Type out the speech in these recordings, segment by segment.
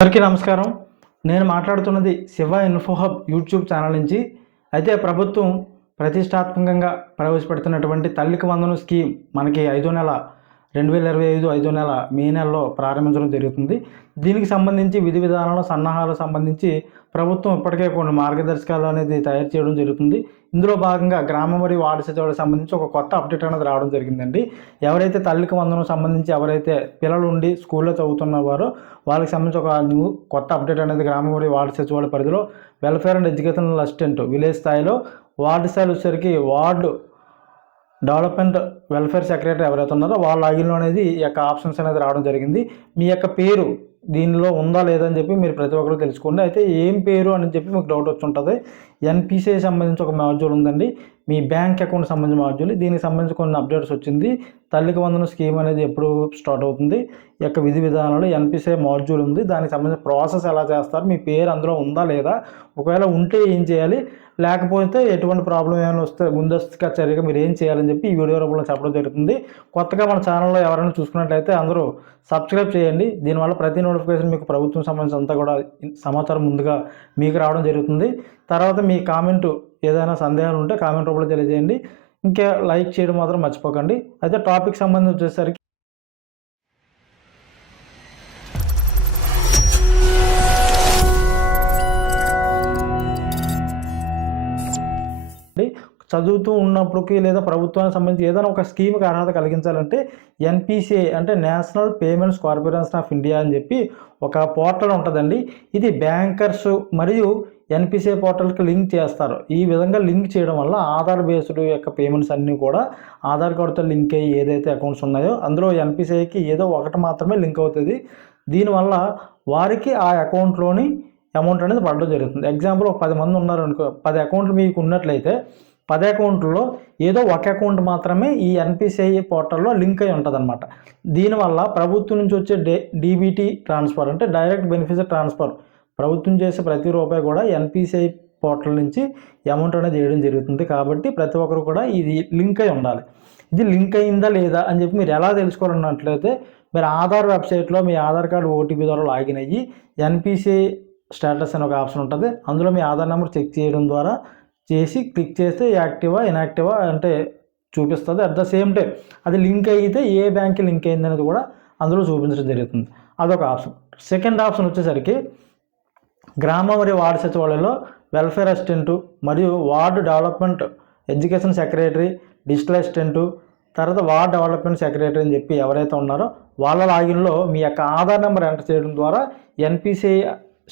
అందరికీ నమస్కారం. నేను మాట్లాడుతున్నది Shiva info hub YouTube channel నుంచి. అయితే ప్రభుత్వం ప్రతిష్టాత్మకంగా ప్రవేశపెడుతున్నటువంటి తల్లికి వందనం స్కీమ్ మనకి 2025 ఐదో నెల మే నెలలో ప్రారంభించడం జరుగుతుంది. దీనికి సంబంధించి విధి విధానాలు సన్నాహాలకు సంబంధించి ప్రభుత్వం ఇప్పటికే కొన్ని మార్గదర్శకాలు అనేది తయారు చేయడం జరుగుతుంది. ఇందులో భాగంగా గ్రామ మరియు వార్డు సచివాలకు సంబంధించి ఒక కొత్త అప్డేట్ అనేది రావడం జరిగిందండి. ఎవరైతే తల్లికి వందనం సంబంధించి ఎవరైతే పిల్లలు ఉండి స్కూల్లో చదువుతున్నవారో వాళ్ళకి సంబంధించి ఒక కొత్త అప్డేట్ అనేది గ్రామ మరియు వార్డు సచివాలయ పరిధిలో welfare and educational assistant village స్థాయిలో, వార్డు స్థాయిలో వచ్చేసరికి వార్డు డెవలప్మెంట్ వెల్ఫేర్ సెక్రటరీ ఎవరైతే ఉన్నారో వాళ్ళ లాగిన్లో అనేది ఈ యొక్క ఆప్షన్స్ అనేది రావడం జరిగింది. మీ యొక్క పేరు దీనిలో ఉందా లేదా అని చెప్పి మీరు ప్రతి ఒక్కరు తెలుసుకోండి. అయితే ఏం పేరు అని చెప్పి మీకు డౌట్ వచ్చి ఉంటుంది. ఎన్పిసిఐ సంబంధించి ఒక మాడ్యూల్ ఉందండి, మీ బ్యాంక్ అకౌంట్ సంబంధించిన మాడ్యూల్. దీనికి సంబంధించి కొన్ని అప్డేట్స్ వచ్చింది. తల్లికి వందనం స్కీమ్ అనేది ఎప్పుడు స్టార్ట్ అవుతుంది, ఈ యొక్క విధి విధానాలు ఎన్పిసిఐ మాడ్యూల్ ఉంది. దానికి సంబంధించిన ప్రాసెస్ ఎలా చేస్తారు, మీ పేరు అందులో ఉందా లేదా, ఒకవేళ ఉంటే ఏం చేయాలి, లేకపోతే ఎటువంటి ప్రాబ్లం ఏమైనా వస్తే ముందస్తుగా చర్యగా మీరు ఏం చేయాలని చెప్పి ఈ వీడియో రూపంలో చెప్పడం జరుగుతుంది. కొత్తగా మన ఛానల్లో ఎవరైనా చూసుకున్నట్లయితే అందరూ సబ్స్క్రైబ్ చేయండి. దీనివల్ల ప్రతి నోటిఫికేషన్ మీకు ప్రభుత్వం సంబంధించిన అంతా కూడా సమాచారం ముందుగా మీకు రావడం జరుగుతుంది. తర్వాత మీ కామెంటు ఏదైనా సందేహాలు ఉంటే కామెంట్ రూపంలో తెలియజేయండి. ఇంకా లైక్ చేయడం మాత్రం మర్చిపోకండి. అయితే టాపిక్ సంబంధించి వచ్చేసరికి చదువుతూ ఉన్నప్పటికీ లేదా ప్రభుత్వానికి సంబంధించి ఏదైనా ఒక స్కీమ్కి అర్హత కలిగించాలంటే ఎన్పిసిఐ అంటే national payments corporation of India అని చెప్పి ఒక పోర్టల్ ఉంటుందండి. ఇది బ్యాంకర్స్ మరియు ఎన్పిసిఐ పోర్టల్కి లింక్ చేస్తారు. ఈ విధంగా లింక్ చేయడం వల్ల ఆధార్ బేస్డ్ యొక్క పేమెంట్స్ అన్నీ కూడా ఆధార్ కార్డుతో లింక్ అయ్యి ఏదైతే అకౌంట్స్ ఉన్నాయో అందులో ఎన్పిసిఐకి ఏదో ఒకటి మాత్రమే లింక్ అవుతుంది. దీనివల్ల వారికి ఆ అకౌంట్లోని అమౌంట్ అనేది పడడం జరుగుతుంది. ఎగ్జాంపుల్ ఒక 10 మంది ఉన్నారు అనుకో, 10 అకౌంట్లు మీకు ఉన్నట్లయితే 10 అకౌంట్లో ఏదో ఒక అకౌంట్ మాత్రమే ఈ ఎన్పిసిఐ పోర్టల్లో లింక్ అయి ఉంటుంది అనమాట. దీనివల్ల ప్రభుత్వం నుంచి వచ్చే డీబీటీ ట్రాన్స్ఫర్ అంటే డైరెక్ట్ బెనిఫిషియరీ ట్రాన్స్ఫర్, ప్రభుత్వం చేసే ప్రతి రూపాయి కూడా ఎన్పిసిఐ పోర్టల్ నుంచి అమౌంట్ అనేది వేయడం జరుగుతుంది. కాబట్టి ప్రతి ఒక్కరు కూడా ఇది లింక్ అయి ఉండాలి. ఇది లింక్ అయిందా లేదా అని చెప్పి మీరు ఎలా తెలుసుకోవాలన్నట్లయితే మీరు ఆధార్ వెబ్సైట్లో మీ ఆధార్ కార్డు ఓటీపీ ద్వారా లాగిన్ అయ్యి ఎన్పిసిఐ స్టేటస్ అనే ఒక ఆప్షన్ ఉంటుంది. అందులో మీ ఆధార్ నెంబర్ చెక్ చేయడం ద్వారా చేసి క్లిక్ చేస్తే యాక్టివా ఇన్యాక్టివా అంటే చూపిస్తుంది. అట్ ద సేమ్ టైం అది లింక్ అయితే ఏ బ్యాంక్కి లింక్ అయింది అనేది కూడా అందులో చూపించడం జరుగుతుంది. అదొక ఆప్షన్. సెకండ్ ఆప్షన్ వచ్చేసరికి గ్రామ మరియు వార్డు సచివాలయంలో వెల్ఫేర్ అసిస్టెంటు మరియు ward development education secretary, digital assistant, తర్వాత వార్డ్ డెవలప్మెంట్ సెక్రటరీ అని చెప్పి ఎవరైతే ఉన్నారో వాళ్ళ లాగిన్లో మీ యొక్క ఆధార్ నెంబర్ ఎంటర్ చేయడం ద్వారా ఎన్పిసిఐ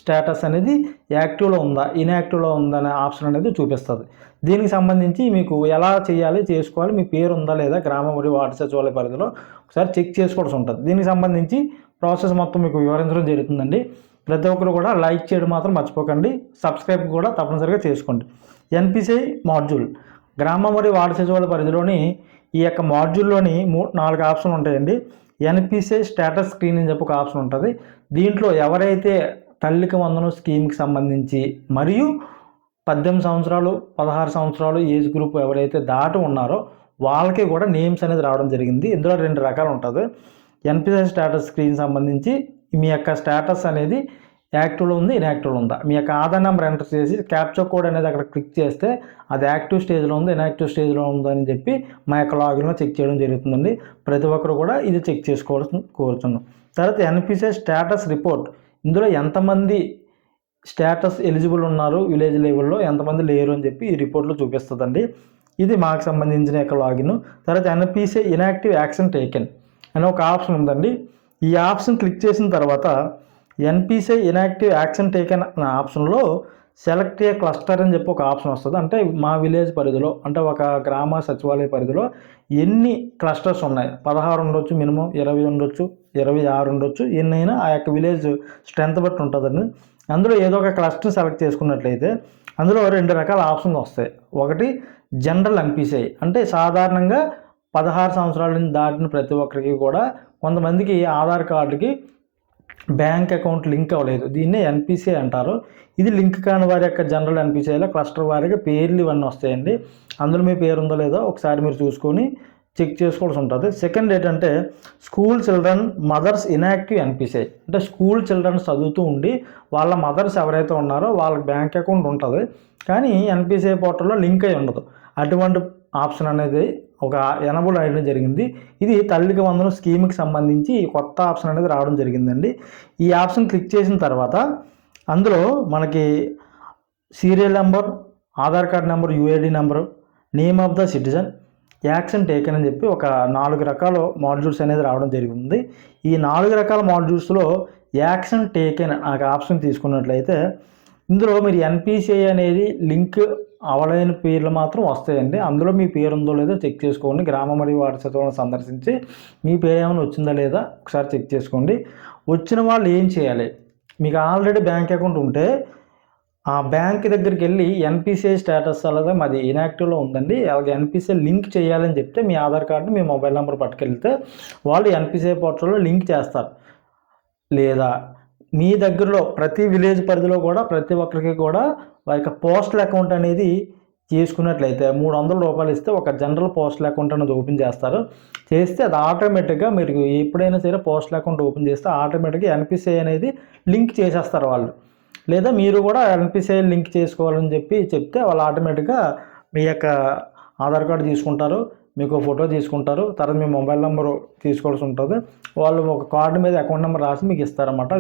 స్టేటస్ అనేది యాక్టివ్లో ఉందా ఇన్యాక్టివ్లో ఉందా అనే ఆప్షన్ అనేది చూపిస్తుంది. దీనికి సంబంధించి మీకు ఎలా చేయాలి చేసుకోవాలి, మీ పేరు ఉందా లేదా గ్రామ మరియు వార్డు సచివాలయ పరిధిలో ఒకసారి చెక్ చేసుకోవాల్సి ఉంటుంది. దీనికి సంబంధించి ప్రాసెస్ మొత్తం మీకు వివరించడం జరుగుతుందండి. ప్రతి ఒక్కరు కూడా లైక్ చేయడం మాత్రం మర్చిపోకండి, సబ్స్క్రైబ్ కూడా తప్పనిసరిగా చేసుకోండి. ఎన్పిసిఐ మాడ్యూల్ గ్రామ మరియు వార్డు సచివాలయ పరిధిలోని ఈ యొక్క మాడ్యూల్లోని 4 ఆప్షన్లు ఉంటాయండి. ఎన్పిసిఐ స్టేటస్ స్క్రీన్ అని చెప్పి ఒక ఆప్షన్ ఉంటుంది. దీంట్లో ఎవరైతే తల్లికి వందనం స్కీమ్కి సంబంధించి మరియు 18 సంవత్సరాలు 16 సంవత్సరాలు ఏజ్ గ్రూప్ ఎవరైతే దాటి ఉన్నారో వాళ్ళకి కూడా నేమ్స్ అనేది రావడం జరిగింది. ఇందులో 2 రకాలు ఉంటుంది. ఎన్పిసిఐ స్టేటస్ స్క్రీన్ సంబంధించి మీ యొక్క స్టేటస్ అనేది యాక్టివ్లో ఉంది ఇన్యాక్టివ్లో ఉందా, మీ యొక్క ఆధార్ నెంబర్ ఎంటర్ చేసి క్యాప్చర్ కోడ్ అనేది అక్కడ క్లిక్ చేస్తే అది యాక్టివ్ స్టేజ్లో ఉంది ఇన్యాక్టివ్ స్టేజ్లో ఉందని చెప్పి మా యొక్క లాగిన్లో చెక్ చేయడం జరుగుతుందండి. ప్రతి ఒక్కరు కూడా ఇది చెక్ చేసుకోవాల్సి కోరుతున్నాం. తర్వాత ఎన్పిసిఐ స్టేటస్ రిపోర్ట్, ఇందులో ఎంతమంది స్టేటస్ ఎలిజిబుల్ ఉన్నారు విలేజ్ లెవెల్లో, ఎంతమంది లేరు అని చెప్పి ఈ రిపోర్ట్లో చూపిస్తుందండి. ఇది మాకు సంబంధించిన యొక్క లాగిన్. తర్వాత ఎన్పిసిఐ ఇన్యాక్టివ్ యాక్షన్ టేకెన్ అనే ఒక ఆప్షన్ ఉందండి. ఈ ఆప్షన్ క్లిక్ చేసిన తర్వాత ఎన్పిసిఐ ఇన్యాక్టివ్ యాక్షన్ టేకెన్ అనే ఆప్షన్లో సెలెక్ట్ ఏ క్లస్టర్ అని చెప్పి ఒక ఆప్షన్ వస్తుంది. అంటే మా విలేజ్ పరిధిలో అంటే ఒక గ్రామ సచివాలయ పరిధిలో ఎన్ని క్లస్టర్స్ ఉన్నాయి, 16 ఉండొచ్చు, మినిమం 20 ఉండొచ్చు, 26 ఉండొచ్చు, ఎన్నైనా ఆ యొక్క విలేజ్ స్ట్రెంత్ బట్టి ఉంటుందండి. అందులో ఏదో ఒక క్లస్టర్ సెలెక్ట్ చేసుకున్నట్లయితే అందులో 2 రకాల ఆప్షన్లు వస్తాయి. ఒకటి జనరల్ ఎన్పిసిఐ అంటే సాధారణంగా 16 సంవత్సరాల నుంచి దాటిన ప్రతి ఒక్కరికి కూడా కొంతమందికి ఆధార్ కార్డుకి బ్యాంక్ అకౌంట్ లింక్ అవ్వలేదు, దీన్నే ఎన్పిసిఐ అంటారు. ఇది లింక్ కాని వారి యొక్క జనరల్ ఎన్పిసిఐలో క్లస్టర్ వారికి పేర్లు ఇవన్నీ వస్తాయండి. అందులో మీ పేరు ఉందో లేదో ఒకసారి మీరు చూసుకొని చెక్ చేసుకోవాల్సి ఉంటుంది. సెకండ్ ఏంటంటే school children mothers inactive NPCI, అంటే స్కూల్ చిల్డ్రన్ చదువుతూ ఉండి వాళ్ళ మదర్స్ ఎవరైతే ఉన్నారో వాళ్ళకి బ్యాంక్ అకౌంట్ ఉంటుంది, కానీ ఎన్పిసిఐ పోర్టల్లో లింక్ అయి ఉండదు. అటువంటి ఆప్షన్ అనేది ఒక ఎనబుల్ అయ్యడం జరిగింది. ఇది తల్లికి వందనం స్కీమ్కి సంబంధించి కొత్త ఆప్షన్ అనేది రావడం జరిగిందండి. ఈ ఆప్షన్ క్లిక్ చేసిన తర్వాత అందులో మనకి serial number, Aadhaar card number, UID number, name of the citizen, action taken అని చెప్పి ఒక 4 రకాల మాడ్యూల్స్ అనేది రావడం జరిగింది. ఈ 4 రకాల మాడ్యూల్స్లో యాక్షన్ టేకెన్ ఒక ఆప్షన్ తీసుకున్నట్లయితే ఇందులో మీరు ఎన్పిసిఐ అనేది లింక్ అవలేని పేర్లు మాత్రం వస్తాయండి. అందులో మీ పేరు ఉందో లేదో చెక్ చేసుకోండి. గ్రామ మరియు వార్డు సచివాలయం సందర్శించి మీ పేరు ఏమైనా వచ్చిందా లేదా ఒకసారి చెక్ చేసుకోండి. వచ్చిన వాళ్ళు ఏం చేయాలి, మీకు ఆల్రెడీ బ్యాంక్ అకౌంట్ ఉంటే ఆ బ్యాంక్ దగ్గరికి వెళ్ళి ఎన్పిసిఐ స్టేటస్ అలాగే మాది ఇన్యాక్టివ్లో ఉందండి, అలాగే ఎన్పిసిఐ లింక్ చేయాలని చెప్తే మీ ఆధార్ కార్డు మీ మొబైల్ నెంబర్ పట్టుకెళ్తే వాళ్ళు ఎన్పిసిఐ పోర్టల్లో లింక్ చేస్తారు. లేదా మీ దగ్గరలో ప్రతి విలేజ్ పరిధిలో కూడా ప్రతి ఒక్కరికి కూడా వారి యొక్క పోస్టల్ అకౌంట్ అనేది చేసుకున్నట్లయితే 300 రూపాయలు ఇస్తే ఒక జనరల్ పోస్టల్ అకౌంట్ అనేది ఓపెన్ చేస్తారు. చేస్తే అది ఆటోమేటిక్గా మీరు ఎప్పుడైనా సరే పోస్టల్ అకౌంట్ ఓపెన్ చేస్తే ఆటోమేటిక్గా ఎన్పిసిఐ అనేది లింక్ చేసేస్తారు వాళ్ళు. లేదా మీరు కూడా ఎన్పిసిఐ లింక్ చేసుకోవాలని చెప్తే వాళ్ళు ఆటోమేటిక్గా మీ యొక్క ఆధార్ కార్డు తీసుకుంటారు, మీకు ఫోటో తీసుకుంటారు, తర్వాత మీ మొబైల్ నెంబరు తీసుకోవాల్సి ఉంటుంది. వాళ్ళు ఒక కార్డు మీద అకౌంట్ నెంబర్ రాసి మీకు ఇస్తారన్నమాట.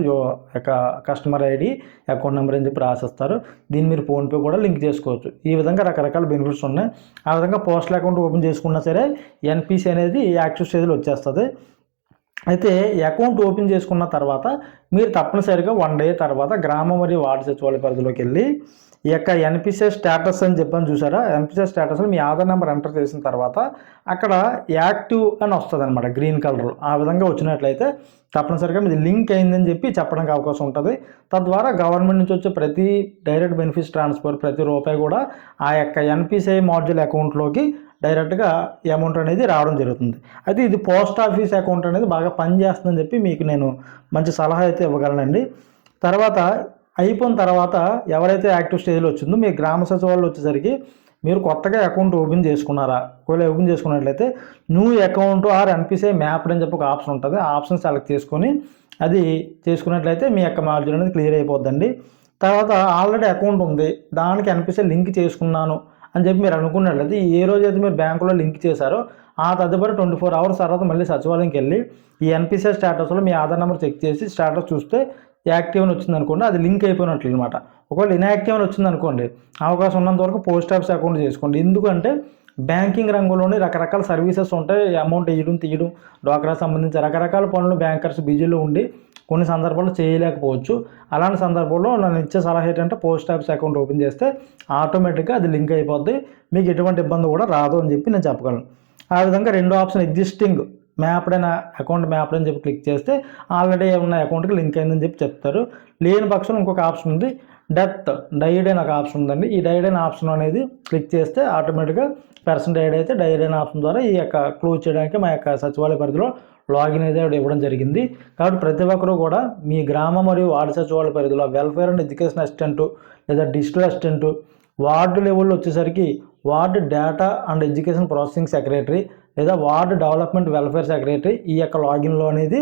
యొక్క కస్టమర్ ఐడి, అకౌంట్ నెంబర్ అని చెప్పి రాసిస్తారు. దీన్ని మీరు ఫోన్పే కూడా లింక్ చేసుకోవచ్చు. ఈ విధంగా రకరకాల బెనిఫిట్స్ ఉన్నాయి. ఆ విధంగా పోస్టల్ అకౌంట్ ఓపెన్ చేసుకున్నా సరే ఎన్పిసి అనేది యాక్టివ్ స్టేజ్లో వచ్చేస్తుంది. అయితే అకౌంట్ ఓపెన్ చేసుకున్న తర్వాత మీరు తప్పనిసరిగా 1 డే తర్వాత గ్రామ మరియు వార్డు సచివాలయ పరిధిలోకి వెళ్ళి ఈ యొక్క ఎన్పిసిఐ స్టేటస్ అని చెప్పని చూసారా, ఎన్పిసిఐ స్టేటస్లో మీ ఆధార్ నెంబర్ ఎంటర్ చేసిన తర్వాత అక్కడ యాక్టివ్ అని వస్తుంది అనమాట, గ్రీన్ కలర్. ఆ విధంగా వచ్చినట్లయితే తప్పనిసరిగా మీది లింక్ అయిందని చెప్పి చెప్పడానికి అవకాశం ఉంటుంది. తద్వారా గవర్నమెంట్ నుంచి వచ్చే ప్రతి డైరెక్ట్ బెనిఫిట్స్ ట్రాన్స్ఫర్ ప్రతి రూపాయి కూడా ఆ యొక్క ఎన్పిసిఐ మాడ్యూల్ అకౌంట్లోకి డైరెక్ట్గా ఈ అమౌంట్ అనేది రావడం జరుగుతుంది. అయితే ఇది పోస్ట్ ఆఫీస్ అకౌంట్ అనేది బాగా పనిచేస్తుందని చెప్పి మీకు నేను మంచి సలహా అయితే ఇవ్వగలనండి. తర్వాత అయిపోయిన తర్వాత ఎవరైతే యాక్టివ్ స్టేజ్లో వచ్చిందో మీ గ్రామ సచివాలయంలో వచ్చేసరికి మీరు కొత్తగా అకౌంట్ ఓపెన్ చేసుకున్నారా, ఒకవేళ ఓపెన్ చేసుకున్నట్లయితే new account or NPCI mapped అని చెప్పి ఒక ఆప్షన్ ఉంటుంది. ఆ ఆప్షన్ సెలెక్ట్ చేసుకొని అది చేసుకున్నట్లయితే మీ యొక్క మాడ్యూల్ అనేది క్లియర్ అయిపోద్దండి. తర్వాత ఆల్రెడీ అకౌంట్ ఉంది, దానికి ఎన్పిసిఐ లింక్ చేసుకున్నాను అని చెప్పి మీరు అనుకున్నట్లయితే ఏ రోజైతే మీరు బ్యాంకులో లింక్ చేశారో ఆ తదుపరి 24 అవర్స్ తర్వాత మళ్ళీ సచివాలయంకి వెళ్ళి ఈ ఎన్పిసిఐ స్టేటస్లో మీ ఆధార్ నెంబర్ చెక్ చేసి స్టేటస్ చూస్తే యాక్టివ్ అని వచ్చింది అనుకోండి, అది లింక్ అయిపోయినట్లు అనమాట. ఒకవేళ ఇన్యాక్టివ్ అని వచ్చింది అనుకోండి, అవకాశం ఉన్నంత వరకు పోస్ట్ ఆఫీస్ అకౌంట్ చేసుకోండి. ఎందుకంటే బ్యాంకింగ్ రంగంలోని రకరకాల సర్వీసెస్ ఉంటాయి. అమౌంట్ తీయడం, డ్వాక్రా సంబంధించి రకరకాల పనులు బ్యాంకర్స్ బిజీలో ఉండి కొన్ని సందర్భాల్లో చేయలేకపోవచ్చు. అలాంటి సందర్భంలో నన్ను ఇచ్చే సలహా ఏంటంటే పోస్ట్ ఆఫీస్ అకౌంట్ ఓపెన్ చేస్తే ఆటోమేటిక్గా అది లింక్ అయిపోద్ది, మీకు ఎటువంటి ఇబ్బంది కూడా రాదు అని చెప్పి నేను చెప్పగలను. ఆ విధంగా రెండో ఆప్షన్ ఎగ్జిస్టింగ్ మ్యాప్డ్ అయిన అకౌంట్ మ్యాప్డ్ అని చెప్పి క్లిక్ చేస్తే ఆల్రెడీ ఉన్న అకౌంట్కి లింక్ అయిందని చెప్పి చెప్తారు. లేని పక్షంలో ఇంకొక ఆప్షన్ ఉంది, డైడ్ అయిన ఒక ఆప్షన్ ఉందండి. ఈ డైడ్ అయిన ఆప్షన్ అనేది క్లిక్ చేస్తే ఆటోమేటిక్గా పర్సన్ డైడ్ అయితే డైడ్ అయిన ఆప్షన్ ద్వారా ఈ యొక్క క్లోజ్ చేయడానికి మా యొక్క సచివాలయ పరిధిలో లాగిన్ అయితే ఇవ్వడం జరిగింది. కాబట్టి ప్రతి ఒక్కరూ కూడా మీ గ్రామ మరియు వార్డు సచివాలయ పరిధిలో వెల్ఫేర్ అండ్ ఎడ్యుకేషన్ అసిస్టెంట్ లేదా డిజిటల్ అసిస్టెంట్, వార్డు లెవెల్లో వచ్చేసరికి ward data and education processing secretary లేదా వార్డు డెవలప్మెంట్ వెల్ఫేర్ సెక్రటరీ ఈ యొక్క లాగిన్లో అనేది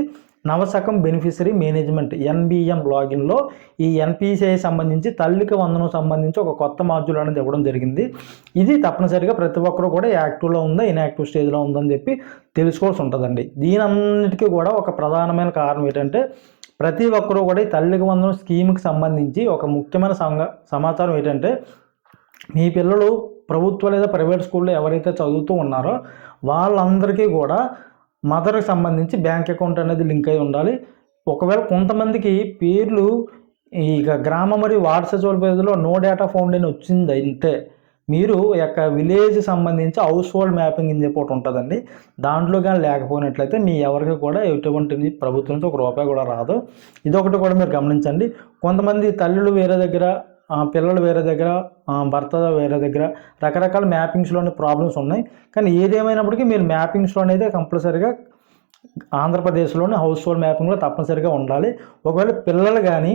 నవశకం బెనిఫిషరీ మేనేజ్మెంట్ ఎన్బిఎం లాగిన్లో ఈ ఎన్పిసిఐ సంబంధించి తల్లికి వందనం సంబంధించి ఒక కొత్త మాడ్యూల్ అనేది ఇవ్వడం జరిగింది. ఇది తప్పనిసరిగా ప్రతి ఒక్కరు కూడా యాక్టివ్లో ఉందా ఇన్యాక్టివ్ స్టేజ్లో ఉందని చెప్పి తెలుసుకోవాల్సి ఉంటుందండి. దీనన్నిటికీ కూడా ఒక ప్రధానమైన కారణం ఏంటంటే ప్రతి ఒక్కరూ కూడా ఈ తల్లికి వందనం స్కీమ్కి సంబంధించి ఒక ముఖ్యమైన సమాచారం ఏంటంటే మీ పిల్లలు ప్రభుత్వ లేదా ప్రైవేట్ స్కూల్లో ఎవరైతే చదువుతూ ఉన్నారో వాళ్ళందరికీ కూడా మదర్కి సంబంధించి బ్యాంక్ అకౌంట్ అనేది లింక్ అయి ఉండాలి. ఒకవేళ కొంతమందికి పేర్లు ఇక గ్రామ మరియు వార్డు సచివాలయ పరిధిలో నో డేటా ఫౌండ్ అని వచ్చింది అంటే మీరు యొక్క విలేజ్ సంబంధించి హౌస్ హోల్డ్ మ్యాపింగ్ అని చెప్పి ఒకటి ఉంటుందండి. దాంట్లో కానీ లేకపోయినట్లయితే మీ ఎవరికి కూడా ఎటువంటి ప్రభుత్వం నుంచి ₹1 కూడా రాదు. ఇదొకటి కూడా మీరు గమనించండి. కొంతమంది తల్లులు వేరే దగ్గర, పిల్లలు వేరే దగ్గర, భర్త వేరే దగ్గర రకరకాల మ్యాపింగ్స్లోని ప్రాబ్లమ్స్ ఉన్నాయి. కానీ ఏదేమైనప్పటికీ మీరు మ్యాపింగ్స్లో అనేది కంపల్సరీగా ఆంధ్రప్రదేశ్లోని హౌస్ హోల్డ్ మ్యాపింగ్లో తప్పనిసరిగా ఉండాలి. ఒకవేళ పిల్లలు కానీ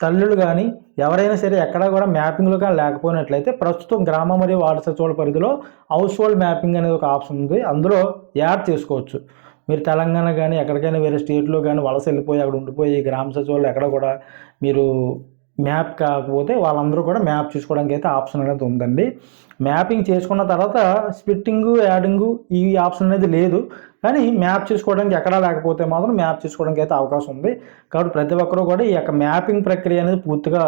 తల్లులు కానీ ఎవరైనా సరే ఎక్కడా కూడా మ్యాపింగ్లో కానీ లేకపోయినట్లయితే ప్రస్తుతం గ్రామ మరియు వార్డు సచివాలయ పరిధిలో హౌస్ హోల్డ్ మ్యాపింగ్ అనేది ఒక ఆప్షన్ ఉంది. అందులో యాడ్ చేసుకోవచ్చు. మీరు తెలంగాణ కానీ ఎక్కడికైనా వేరే స్టేట్లో కానీ వలస వెళ్ళిపోయి అక్కడ ఉండిపోయి గ్రామ సచివాలయం ఎక్కడ కూడా మీరు మ్యాప్ కాకపోతే వాళ్ళందరూ కూడా మ్యాప్ చేసుకోవడానికి అయితే ఆప్షన్ అనేది ఉందండి. మ్యాపింగ్ చేసుకున్న తర్వాత స్ప్లిట్టింగు యాడింగు ఈ ఆప్షన్ అనేది లేదు. కానీ మ్యాప్ చేసుకోవడానికి ఎక్కడా లేకపోతే మాత్రం మ్యాప్ చేసుకోవడానికి అయితే అవకాశం ఉంది. కాబట్టి ప్రతి ఒక్కరూ కూడా ఈ యొక్క మ్యాపింగ్ ప్రక్రియ అనేది పూర్తిగా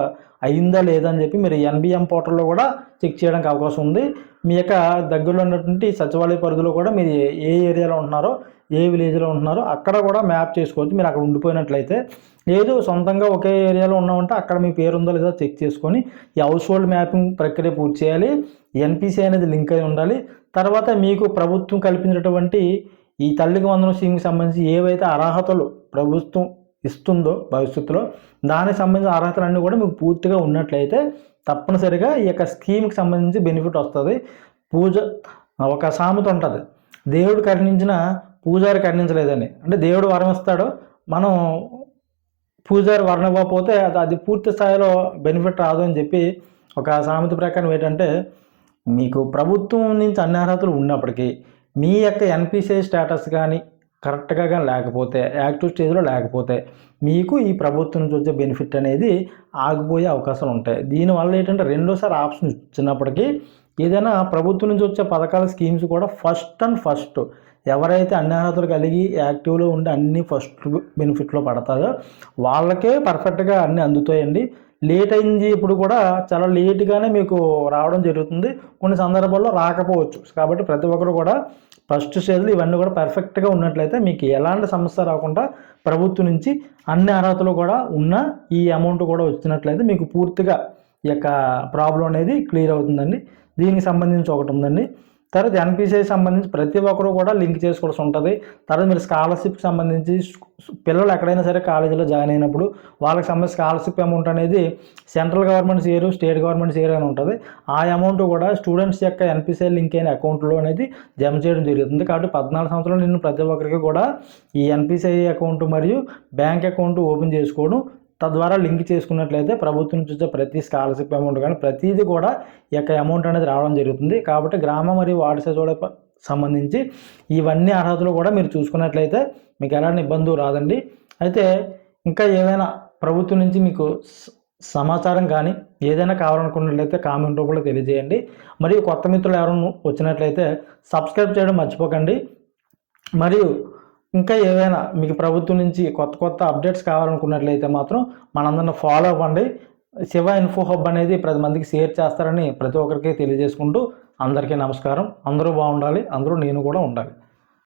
అయిందా లేదా అని చెప్పి మీరు ఎన్బిఎం పోర్టల్లో కూడా చెక్ చేయడానికి అవకాశం ఉంది. మీ యొక్క దగ్గరలో ఉన్నటువంటి సచివాలయ పరిధిలో కూడా మీరు ఏ ఏరియాలో ఉంటున్నారో ఏ విలేజ్లో ఉంటున్నారో అక్కడ కూడా మ్యాప్ చేసుకోవచ్చు. మీరు అక్కడ ఉండిపోయినట్లయితే లేదు సొంతంగా ఒకే ఏరియాలో ఉన్నామంటే అక్కడ మీ పేరు ఉందో లేదో చెక్ చేసుకొని ఈ హౌస్ హోల్డ్ మ్యాపింగ్ ప్రక్రియ పూర్తి చేయాలి. ఎన్పిసి అనేది లింక్ అయి ఉండాలి. తర్వాత మీకు ప్రభుత్వం కల్పించినటువంటి ఈ తల్లికి వందనం స్కీమ్కి సంబంధించి ఏవైతే అర్హతలు ప్రభుత్వం ఇస్తుందో భవిష్యత్తులో దానికి సంబంధించిన అర్హతలన్నీ కూడా మీకు పూర్తిగా ఉన్నట్లయితే తప్పనిసరిగా ఈ యొక్క స్కీమ్కి సంబంధించి బెనిఫిట్ వస్తుంది. ఒక సామెత ఉంటుంది, దేవుడు కరుణించిన పూజారి కరుణించలేదని. అంటే దేవుడు వరం ఇస్తాడో మనం పూజారి వరం ఇవ్వకపోతే అది పూర్తి స్థాయిలో బెనిఫిట్ రాదు అని చెప్పి ఒక సామెత ప్రకారం ఏంటంటే మీకు ప్రభుత్వం నుంచి అన్ని అర్హతలు ఉన్నప్పటికీ మీ యొక్క ఎన్పిసిఐ స్టేటస్ కానీ కరెక్ట్గా కానీ లేకపోతే యాక్టివ్ స్టేజ్లో లేకపోతే మీకు ఈ ప్రభుత్వం నుంచి వచ్చే బెనిఫిట్ అనేది ఆగిపోయే అవకాశాలు ఉంటాయి. దీనివల్ల ఏంటంటే రెండోసారి ఆప్షన్ ఇచ్చినప్పటికీ ఏదైనా ప్రభుత్వం నుంచి వచ్చే పథకాల స్కీమ్స్ కూడా ఫస్ట్ ఎవరైతే అన్ని అర్హతలు కలిగి యాక్టివ్లో ఉండి అన్ని ఫస్ట్ బెనిఫిట్లో పడతాయో వాళ్ళకే పర్ఫెక్ట్గా అన్నీ అందుతాయండి. లేట్ అయింది ఇప్పుడు కూడా చాలా లేట్గానే మీకు రావడం జరుగుతుంది. కొన్ని సందర్భాల్లో రాకపోవచ్చు. కాబట్టి ప్రతి ఒక్కరు కూడా ఫస్ట్ స్టేజ్లో ఇవన్నీ కూడా పర్ఫెక్ట్గా ఉన్నట్లయితే మీకు ఎలాంటి సమస్య రాకుండా ప్రభుత్వం నుంచి అన్ని అర్హతలు కూడా ఉన్న ఈ అమౌంట్ కూడా వచ్చినట్లయితే మీకు పూర్తిగా ఈ యొక్క ప్రాబ్లం అనేది క్లియర్ అవుతుందండి. దీనికి సంబంధించి ఒకటి ఉందండి. తర్వాత ఎన్పిసిఐ సంబంధించి ప్రతి ఒక్కరు కూడా లింక్ చేసుకోవాల్సి ఉంటుంది. తర్వాత మీరు స్కాలర్షిప్కి సంబంధించి పిల్లలు ఎక్కడైనా సరే కాలేజీలో జాయిన్ అయినప్పుడు వాళ్ళకి సంబంధించి స్కాలర్షిప్ అమౌంట్ అనేది central government share state government share అని ఉంటుంది. ఆ అమౌంట్ కూడా స్టూడెంట్స్ యొక్క ఎన్పిసిఐ లింక్ అయిన అకౌంట్లో అనేది జమ చేయడం జరుగుతుంది. కాబట్టి 14 సంవత్సరాలు నేను ప్రతి ఒక్కరికి కూడా ఈ ఎన్పిసిఐ అకౌంట్ మరియు బ్యాంక్ అకౌంట్ ఓపెన్ చేసుకోవడం తద్వారా లింక్ చేసుకున్నట్లయితే ప్రభుత్వం నుంచి వచ్చే ప్రతి స్కాలర్షిప్ అమౌంట్ కానీ ప్రతిదీ కూడా ఈ యొక్క అమౌంట్ అనేది రావడం జరుగుతుంది. కాబట్టి గ్రామ మరియు వార్డు సచివాలయ సంబంధించి ఇవన్నీ అర్హతలు కూడా మీరు చూసుకున్నట్లయితే మీకు ఎలాంటి ఇబ్బంది రాదండి. అయితే ఇంకా ఏదైనా ప్రభుత్వం నుంచి మీకు సమాచారం కానీ ఏదైనా కావాలనుకున్నట్లయితే కామెంట్ రూపంలో తెలియజేయండి. మరియు కొత్త మిత్రులు ఎవరైనా వచ్చినట్లయితే సబ్స్క్రైబ్ చేయడం మర్చిపోకండి. మరియు ఇంకా ఏవైనా మీకు ప్రభుత్వం నుంచి కొత్త అప్డేట్స్ కావాలనుకున్నట్లయితే మాత్రం మనందరిని ఫాలో అవ్వండి. శివ ఇన్ఫో హబ్ అనేది 10 మందికి షేర్ చేస్తారని ప్రతి ఒక్కరికి తెలియజేసుకుంటూ అందరికీ నమస్కారం. అందరూ బాగుండాలి, అందరూ నేను కూడా ఉండాలి.